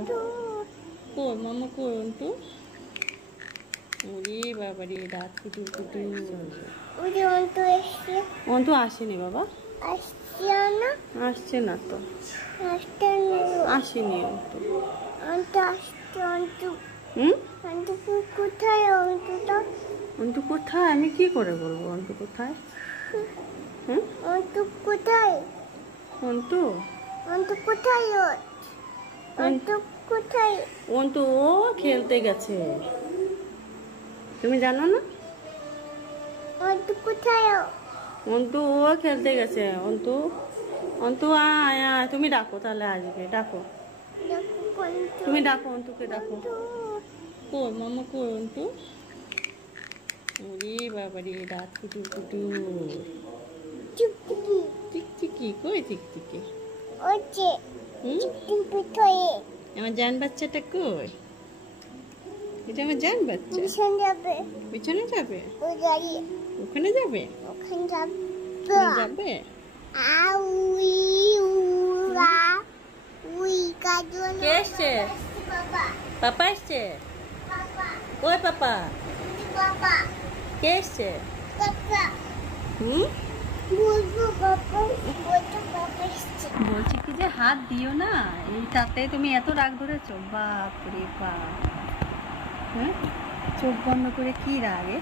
দেখো কই মামা কই অন্তু ওরে বাবা রে দাঁত কুটু কুটু অন্তু আসেনি বাবা আসছে না তো আসেনি অন্তু কোথায় আমি কি করে বলবো অন্তু কোথায় অন্তু কোথায় অন্তু অন্তু কোথায় অন্তু কোথায় অন্তু ও খেলতে গেছে তুমি জানো না অন্তু কোথায় অন্তু ও খেলতে গেছে অন্তু অন্তু আয় আয় তুমি ডাকো তাহলে আসবে ডাকো তুমি ডাকো অন্তুকে ডাকো কই মামা কই অন্তু ওরে বাবা রে দাঁত কুটু কুটু টিকটিকি কই টিকটিকি আমার জান বাচ্চাটা কই এটা আমার জান বাচ্চা পিছনে যাবে ওখানে যাবে যাবে কে এসছে পাপা এসছে কই পাপা কে এসছে বলছি কি যে হাত দিও না এইটাতে তুমি এত রাগ ধরেছো বাপ রে বাপ হ্যাঁ চোখ বন্ধ করে কি রাগে